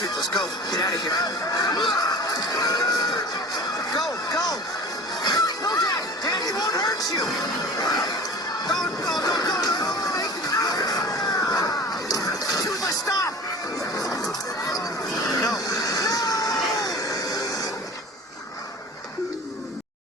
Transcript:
Chief, let's go. Get out of here. Go, go. No, Dad. Dad, he won't hurt you.